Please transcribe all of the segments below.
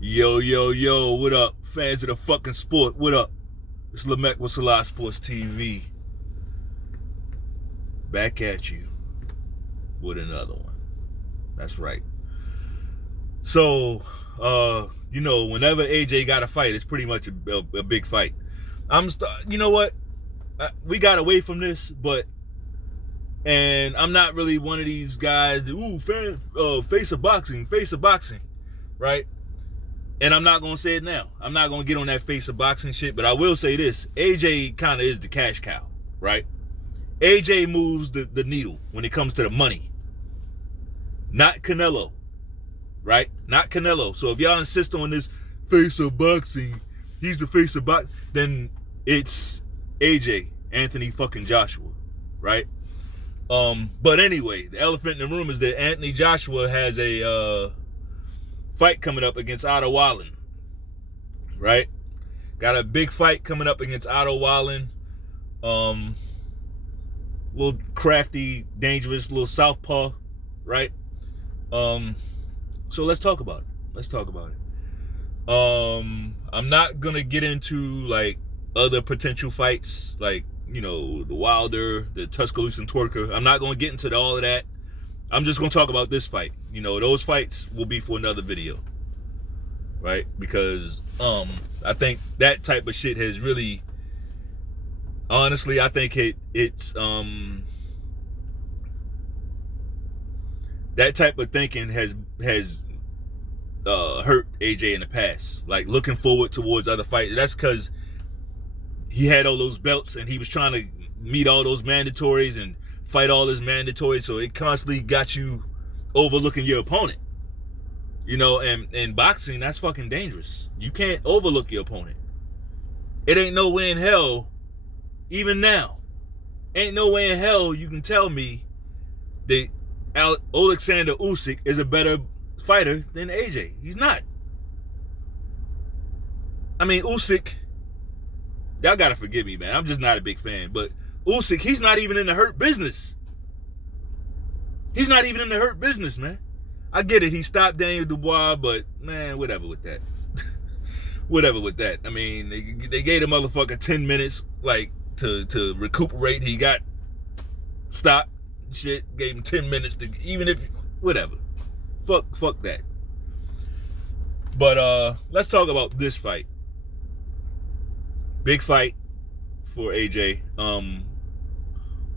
Yo, yo, yo, what up? Fans of the fucking sport, what up? It's Lamech with selahsportstv. Back at you with another one. That's right. So, whenever AJ got a fight, it's pretty much a big fight. You know what? We got away from this, and I'm not really one of these guys that, face of boxing, right? And I'm not going to say it now. I'm not going to get on that face of boxing shit, but I will say this. AJ kind of is the cash cow, right? AJ moves the needle when it comes to the money. Not Canelo, right? Not Canelo. So if y'all insist on this face of boxing, he's the face of boxing, then it's AJ, Anthony fucking Joshua, right? But anyway, the elephant in the room is that Anthony Joshua has a fight coming up against Otto Wallin, right? Got a big fight coming up against Otto Wallin. Little crafty, dangerous, little southpaw, right? So let's talk about it. I'm not gonna get into like other potential fights, like the Wilder, the Tuscaloosa Twerker. I'm not gonna get into all of that. I'm just gonna talk about this fight. Those fights will be for another video, right? Because I think that type of shit has really, honestly, I think it's that type of thinking has hurt AJ in the past. Like looking forward towards other fights. That's because he had all those belts and he was trying to meet all those mandatories and fight all his mandatories, so it constantly got you overlooking your opponent. And in boxing, that's fucking dangerous. You can't overlook your opponent. It ain't no way in hell, even now, ain't no way in hell you can tell me that Alexander Usyk is a better fighter than AJ. He's not. I mean, Usyk, y'all gotta forgive me, man. I'm just not a big fan, but Usyk, he's not even in the hurt business. He's not even in the hurt business, man. I get it. He stopped Daniel Dubois, but, man, whatever with that. Whatever with that. I mean, they gave the motherfucker 10 minutes, like, to recuperate. He got stopped. Shit. Gave him 10 minutes to, even if, whatever. Fuck that. But, let's talk about this fight. Big fight for AJ.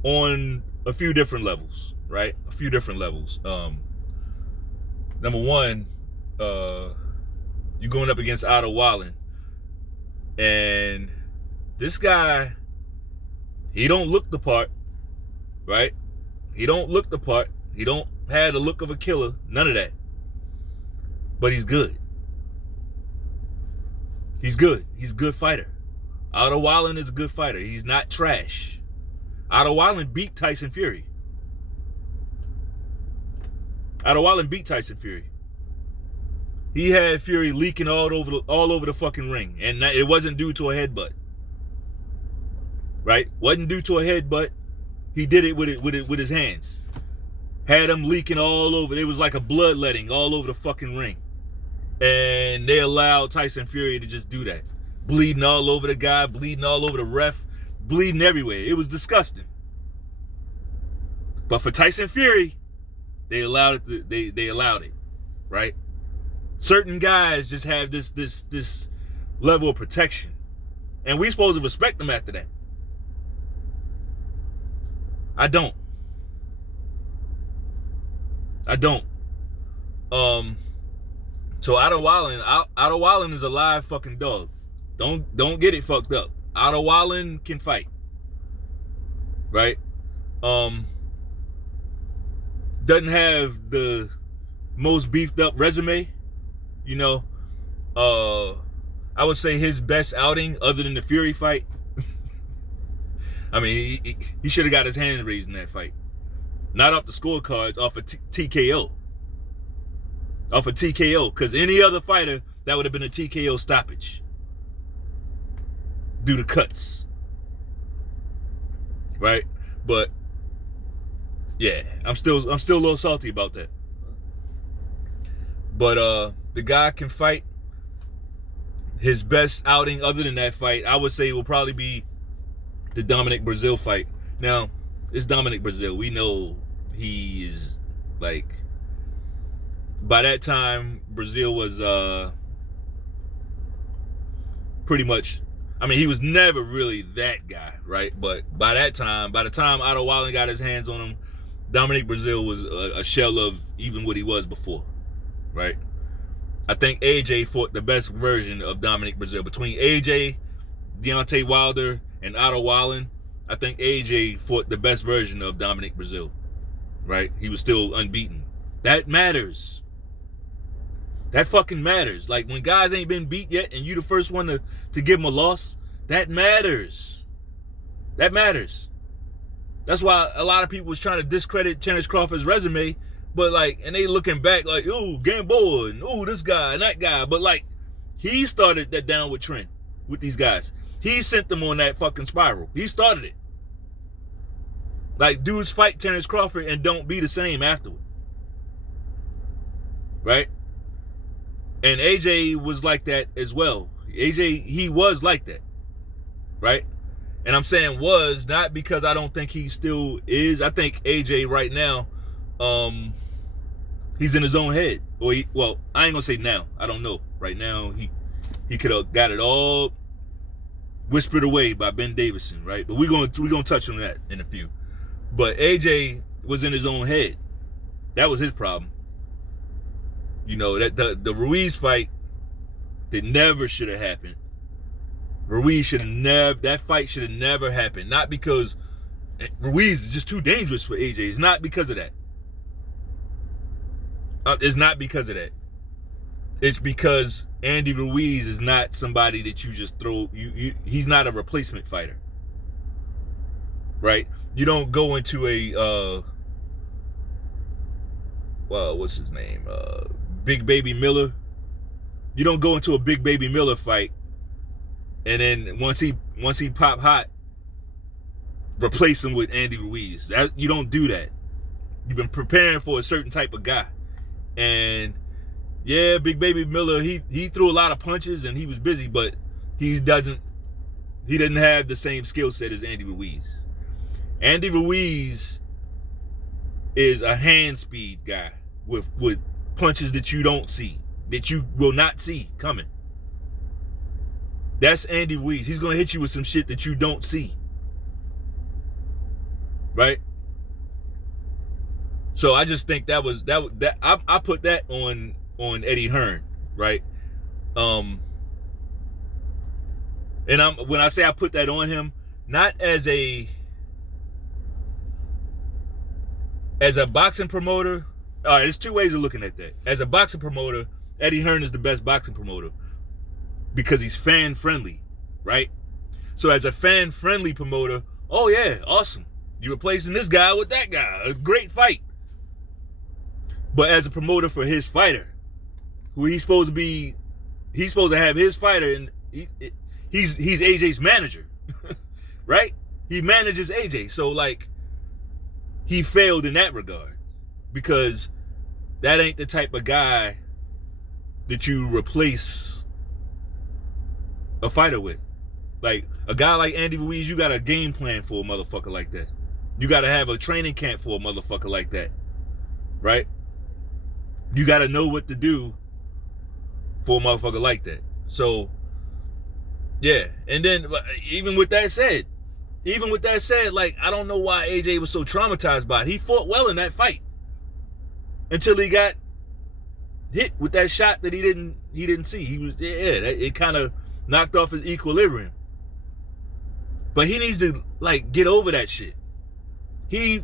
On a few different levels, right? A few different levels. Number one, you're going up against Otto Wallin, and this guy, he don't look the part, right? He don't look the part. He don't have the look of a killer. None of that. But he's good. He's good. He's a good fighter. Otto Wallin is a good fighter. He's not trash. Otto Wallin beat Tyson Fury. He had Fury leaking all over the fucking ring, and it wasn't due to a headbutt. Right? Wasn't due to a headbutt. He did it with his hands. Had him leaking all over. It was like a bloodletting all over the fucking ring, and they allowed Tyson Fury to just do that, bleeding all over the guy, bleeding all over the ref. Bleeding everywhere. It was disgusting. But for Tyson Fury, they allowed it. They allowed it, right? Certain guys just have this level of protection, and we supposed to respect them after that. I don't. So Otto Wallin is a live fucking dog. Don't get it fucked up. Otto Wallin can fight, right? Doesn't have the most beefed up resume, I would say his best outing, other than the Fury fight. I mean, he should have got his hand raised in that fight, not off the scorecards, off of TKO, because any other fighter that would have been a TKO stoppage. Due to cuts, right? But yeah, I'm still a little salty about that. But the guy can fight. his best outing other than that fight, I would say, will probably be the Dominic Breazeale fight. Now, it's Dominic Breazeale. We know he is like, by that time, Breazeale was pretty much, I mean, he was never really that guy, right? But by the time Otto Wallin got his hands on him, Dominic Breazeale was a shell of even what he was before, right? I think AJ fought the best version of Dominic Breazeale. Between AJ, Deontay Wilder, and Otto Wallin, I think AJ fought the best version of Dominic Breazeale, right? He was still unbeaten. That matters. That fucking matters. Like, when guys ain't been beat yet and you the first one to give them a loss, that matters. That matters. That's why a lot of people was trying to discredit Terence Crawford's resume, but like, and they looking back like, ooh, Gamboa, and ooh, this guy and that guy. But like, he started that downward trend with these guys. He sent them on that fucking spiral. He started it. Like, dudes fight Terence Crawford and don't be the same afterward. Right? And AJ was like that as well. AJ, he was like that. Right? And I'm saying was, not because I don't think he still is. I think AJ right now, he's in his own head. Or well, I ain't gonna say now. I don't know. Right now, he could have got it all whispered away by Ben Davison, right? But we're gonna touch on that in a few. But AJ was in his own head. That was his problem. You know, that the Ruiz fight that never should have happened. Ruiz should have never, that fight should have never happened. Not because Ruiz is just too dangerous for AJ. It's not because of that. It's not because of that. It's because Andy Ruiz is not somebody that you just throw. He's not a replacement fighter, right? You don't go into a well, what's his name? Big Baby Miller. You don't go into a Big Baby Miller fight, and then once he pop hot, replace him with Andy Ruiz. You don't do that. You've been preparing for a certain type of guy, and yeah, Big Baby Miller, he threw a lot of punches and he was busy, but he didn't have the same skill set as Andy Ruiz. Andy Ruiz is a hand speed guy with punches that you don't see, that you will not see coming. That's Andy Ruiz. He's gonna hit you with some shit that you don't see, right? So I just think that I put that on Eddie Hearn, right? And when I say I put that on him, not as a boxing promoter. All right, there's two ways of looking at that. As a boxing promoter, Eddie Hearn is the best boxing promoter because he's fan friendly, right? So as a fan friendly promoter, oh yeah, awesome. You're replacing this guy with that guy. A great fight. But as a promoter for his fighter, who he's supposed to have his fighter, and he's AJ's manager, right? He manages AJ. So like, he failed in that regard because that ain't the type of guy that you replace a fighter with. Like, a guy like Andy Ruiz, you got a game plan for a motherfucker like that. You got to have a training camp for a motherfucker like that, right? You got to know what to do for a motherfucker like that. So, yeah. And then, even with that said, like, I don't know why AJ was so traumatized by it. He fought well in that fight until he got hit with that shot that he didn't see. It kind of knocked off his equilibrium. But he needs to, like, get over that shit. He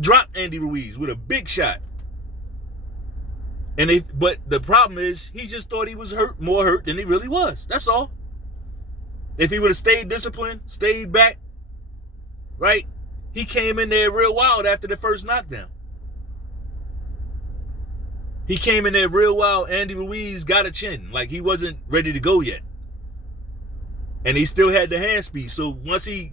dropped Andy Ruiz with a big shot. But the problem is, he just thought he was more hurt than he really was. That's all. If he would have stayed disciplined, stayed back, right? He came in there real wild after the first knockdown. He came in there real wild. Andy Ruiz got a chin. Like, he wasn't ready to go yet. And he still had the hand speed. So once he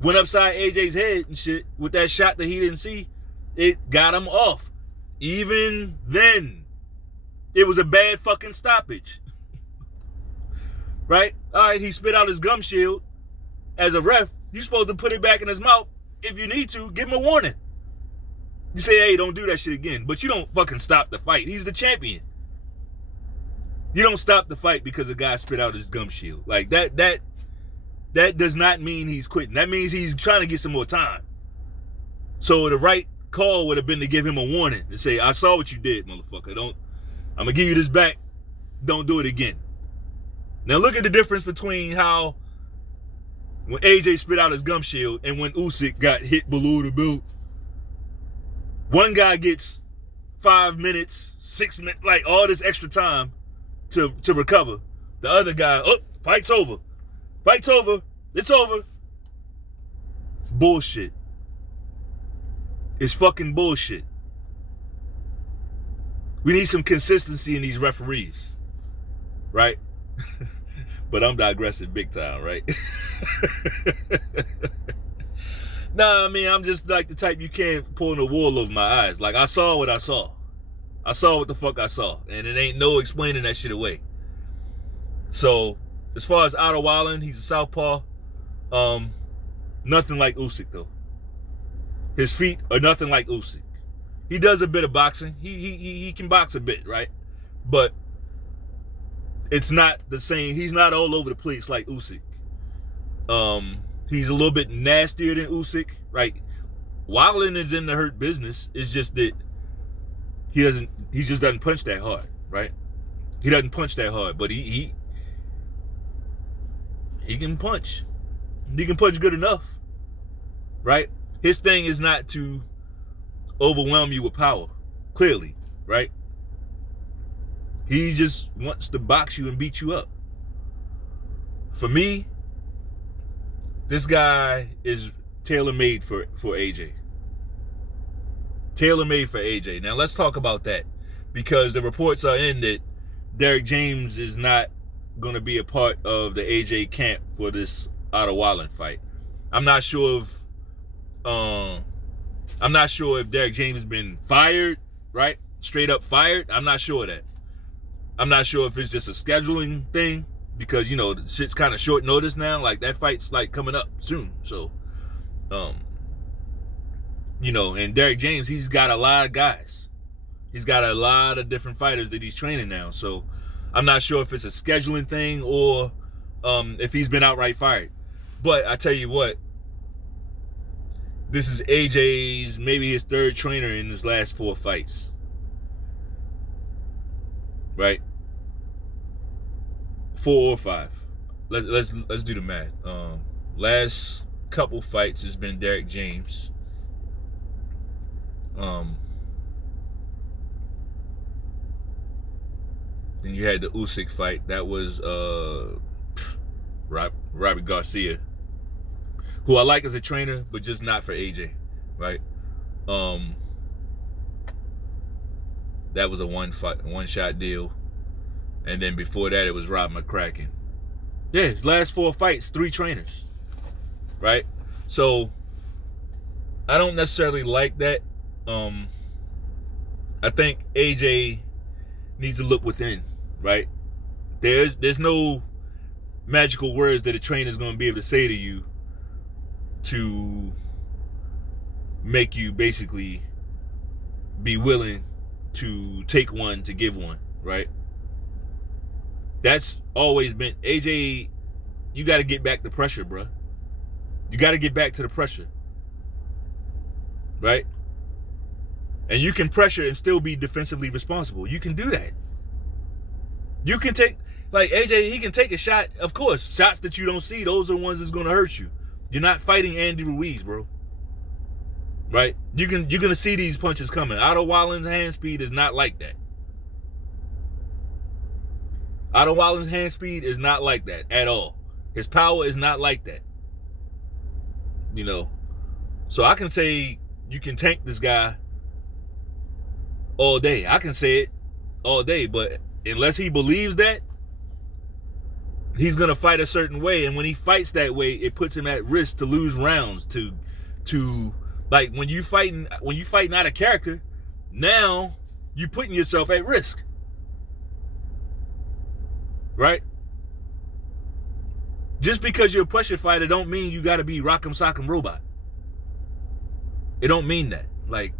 went upside AJ's head and shit with that shot that he didn't see, it got him off. Even then, it was a bad fucking stoppage. right? All right, he spit out his gum shield. As a ref, you're supposed to put it back in his mouth. If you need to, give him a warning. You say, hey, don't do that shit again. But you don't fucking stop the fight. He's the champion. You don't stop the fight because a guy spit out his gum shield. Like, that does not mean he's quitting. That means he's trying to get some more time. So the right call would have been to give him a warning. To say, I saw what you did, motherfucker. I'm going to give you this back. Don't do it again. Now look at the difference between how when AJ spit out his gum shield and when Usyk got hit below the belt. One guy gets 5 minutes, 6 minutes, like all this extra time to recover. The other guy, fight's over. Fight's over. It's over. It's bullshit. It's fucking bullshit. We need some consistency in these referees. Right? But I'm digressing big time, right? Nah, I mean, I'm just like the type you can't pull the wool over my eyes. Like, I saw what I saw. I saw what the fuck I saw. And it ain't no explaining that shit away. So, as far as Otto Wallin, he's a southpaw. Nothing like Usyk, though. His feet are nothing like Usyk. He does a bit of boxing. He can box a bit, right? But it's not the same. He's not all over the place like Usyk. He's a little bit nastier than Usyk, right? Wallin is in the hurt business. It's just that he just doesn't punch that hard, right? He doesn't punch that hard, but he can punch. He can punch good enough, right? His thing is not to overwhelm you with power, clearly, right? He just wants to box you and beat you up. For me, this guy is tailor-made for AJ. Tailor-made for AJ. Now, let's talk about that. Because the reports are in that Derek James is not going to be a part of the AJ camp for this Otto Wallin fight. I'm not sure if Derek James has been fired, right? Straight up fired. I'm not sure of that. I'm not sure if it's just a scheduling thing because, you know, the shit's kind of short notice now. Like, that fight's, like, coming up soon. So, you know, and Derek James, he's got a lot of guys. He's got a lot of different fighters that he's training now. So, I'm not sure if it's a scheduling thing or if he's been outright fired. But I tell you what, this is AJ's, maybe his third trainer in his last 4 fights. Right? 4 or 5. Let's do the math. Last couple fights has been Derek James. Then you had the Usyk fight. That was Robbie Garcia, who I like as a trainer, but just not for AJ, right? That was a one-shot deal. And then before that, it was Rob McCracken. Yeah, his last 4 fights, 3 trainers, right? So, I don't necessarily like that. I think AJ needs to look within, right? There's no magical words that a trainer is going to be able to say to you to make you basically be willing to take one to give one, right? That's always been AJ. You got to get back the pressure, bro. You got to get back to the pressure, right? And you can pressure and still be defensively responsible. You can do that. You can take, like AJ, he can take a shot. Of course, shots that you don't see, those are the ones that's going to hurt you. You're not fighting Andy Ruiz, bro. Right? You're going to see these punches coming. Otto Wallin's hand speed is not like that. Otto Wallin's hand speed is not like that at all. His power is not like that. You know? So I can say you can tank this guy all day. I can say it all day, but unless he believes that, he's going to fight a certain way. And when he fights that way, it puts him at risk to lose rounds, to like when you fighting out of character, now you're putting yourself at risk. Right? Just because you're a pressure fighter don't mean you got to be rock'em sock'em robot. It don't mean that. Like,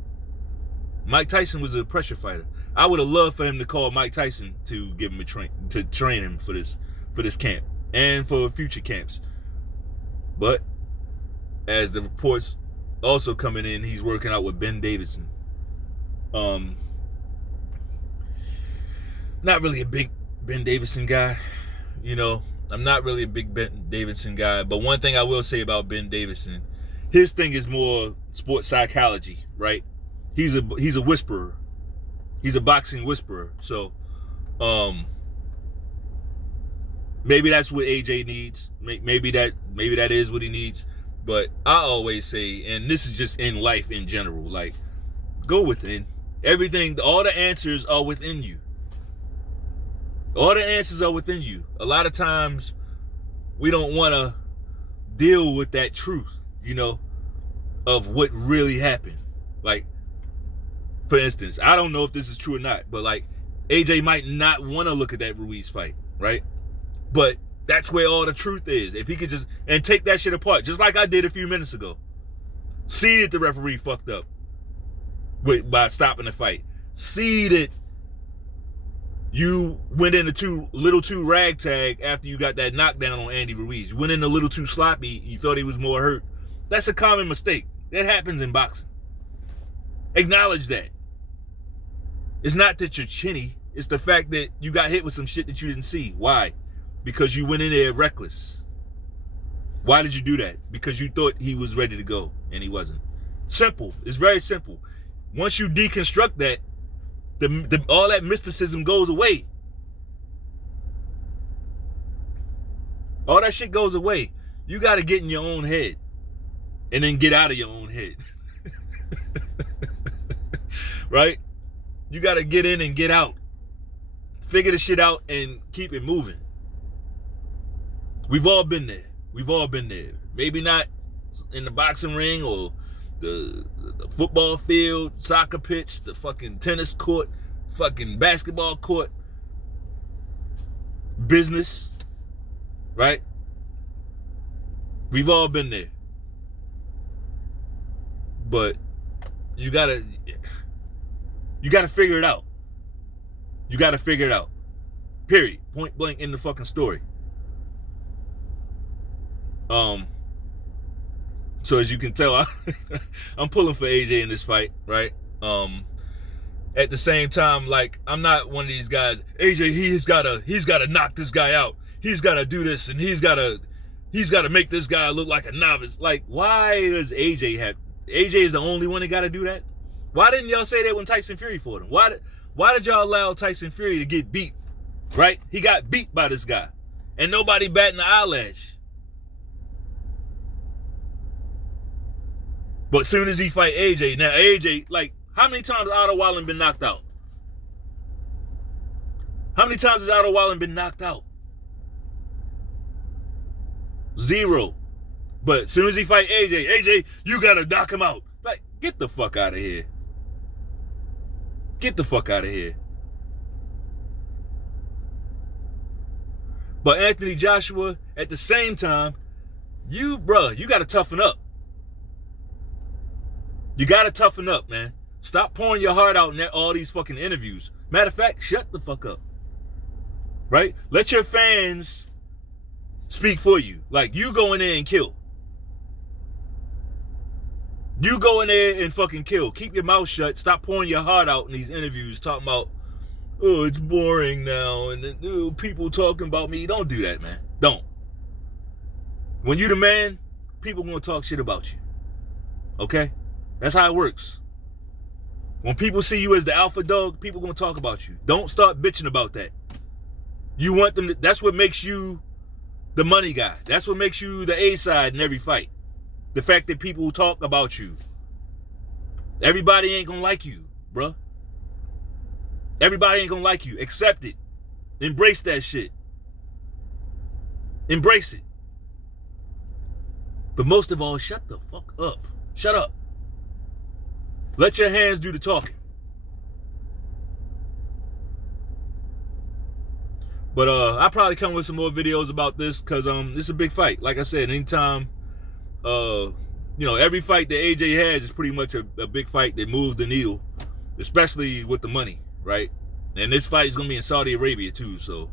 Mike Tyson was a pressure fighter. I would have loved for him to call Mike Tyson to give him to train him for this camp and for future camps. But as the reports also coming in, he's working out with Ben Davison. Not really a big Ben Davison guy, you know. I'm not really a big Ben Davison guy, but one thing I will say about Ben Davison, his thing is more sports psychology, right? He's a whisperer. He's a boxing whisperer. So, maybe that's what AJ needs. Maybe that is what he needs. But I always say, and this is just in life in general, like, go within. Everything, all the answers are within you. All the answers are within you. A lot of times, we don't want to deal with that truth, you know, of what really happened. Like, for instance, I don't know if this is true or not, but like, AJ might not want to look at that Ruiz fight, right? But that's where all the truth is. If he could just, and take that shit apart, just like I did a few minutes ago. See that the referee fucked up by stopping the fight. See that you went into little too ragtag after you got that knockdown on Andy Ruiz. You went in a little too sloppy. You thought he was more hurt. That's a common mistake. That happens in boxing. Acknowledge that. It's not that you're chinny. It's the fact that you got hit with some shit that you didn't see. Why? Because you went in there reckless. Why did you do that? Because you thought he was ready to go and he wasn't. Simple. It's very simple. Once you deconstruct that, all that mysticism goes away. All that shit goes away. You got to get in your own head and then get out of your own head. Right? You got to get in and get out. Figure the shit out and keep it moving. We've all been there. We've all been there. Maybe not in the boxing ring or the football field, soccer pitch, the fucking tennis court, fucking basketball court, business, right? We've all been there. But you gotta figure it out. You gotta figure it out. Period. Point blank in the fucking story. So as you can tell, I'm pulling for AJ in this fight, right? At the same time, like, I'm not one of these guys. AJ, he's gotta knock this guy out. He's gotta do this, and he's gotta make this guy look like a novice. Like, why does AJ have? AJ is the only one that gotta do that. Why didn't y'all say that when Tyson Fury fought him? Why did y'all allow Tyson Fury to get beat? Right? He got beat by this guy, and nobody batting an eyelash. But soon as he fight AJ, now AJ, like, how many times has Otto Wallin been knocked out? How many times has Otto Wallin been knocked out? 0. But as soon as he fight AJ, you gotta knock him out. Like, get the fuck out of here. Get the fuck out of here. But Anthony Joshua, at the same time, you gotta toughen up. You gotta toughen up, man. Stop pouring your heart out in all these fucking interviews. Matter of fact, shut the fuck up. Right? Let your fans speak for you. Like, you go in there and kill. You go in there and fucking kill. Keep your mouth shut. Stop pouring your heart out in these interviews talking about, oh, it's boring now, and then, people talking about me. Don't do that, man. Don't. When you the man, people gonna talk shit about you. Okay? That's how it works. When people see you as the alpha dog, people gonna talk about you. Don't start bitching about that. You want them to, that's what makes you the money guy. That's what makes you the A side in every fight. The fact that people talk about you. Everybody ain't gonna like you, bruh. Everybody ain't gonna like you. Accept it. Embrace that shit. Embrace it. But most of all, shut the fuck up. Shut up. Let your hands do the talking. But I'll probably come with some more videos about this because this is a big fight. Like I said, anytime every fight that AJ has is pretty much a big fight that moves the needle, especially with the money, right? And this fight is gonna be in Saudi Arabia too, so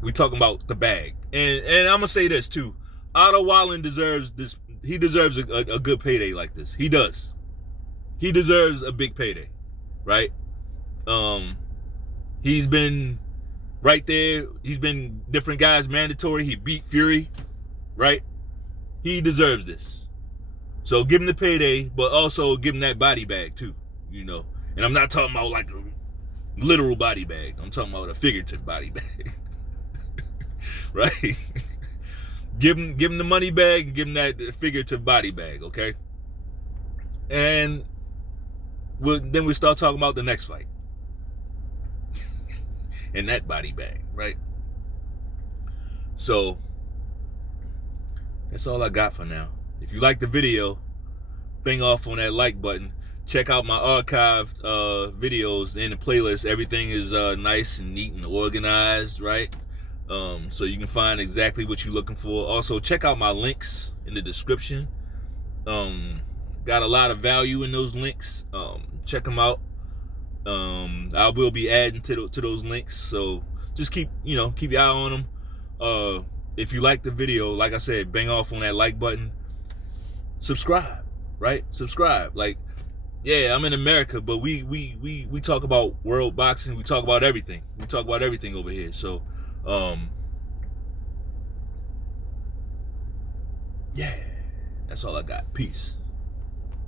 we talking about the bag. And I'm gonna say this too. Otto Wallin deserves this. He deserves a good payday like this. He does. He deserves a big payday, right? He's been right there. He's been different guys mandatory. He beat Fury, right? He deserves this. So give him the payday, but also give him that body bag too, And I'm not talking about like a literal body bag. I'm talking about a figurative body bag, right? Give him the money bag and give him that figurative body bag, okay? And then we start talking about the next fight. And that body bag, right? So that's all I got for now. If you like the video, bang off on that like button. Check out my archived videos in the playlist. Everything is nice and neat and organized, right? So you can find exactly what you're looking for. Also, check out my links in the description. Got a lot of value in those links. Check them out. I will be adding to those links, so just keep your eye on them. If you like the video, like I said, bang off on that like button. Subscribe, right? Subscribe. Like, yeah, I'm in America, but we talk about world boxing. We talk about everything. We talk about everything over here. So, yeah, that's all I got. Peace.